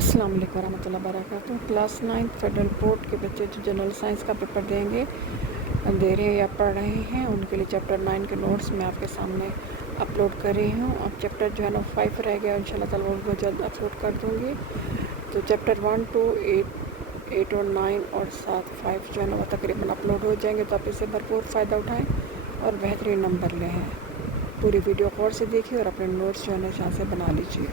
अस्सलाम वालेकुम रहमतुल्लाहि वबरकातुहू। क्लास 9 फेडरल बोर्ड के बच्चे जो जनरल साइंस का पेपर दे रहे हैं या पढ़ रहे हैं, उनके लिए चैप्टर 9 के नोट्स मैं आपके सामने अपलोड कर रही हूँ। अब चैप्टर जो है ना 5 रह गया, इंशाल्लाह ताला वो जल्द अपलोड कर दूँगी। तो चैप्टर 1 2 8 और 9 और 7 5 जो है ना वो तकरीबन अपलोड हो जाएंगे। तो आप इससे भरपूर फ़ायदा उठाएँ और बेहतरीन नंबर लें। पूरी वीडियो गौर से देखिए और अपने नोट्स जो है ना यहाँ से बना लीजिए।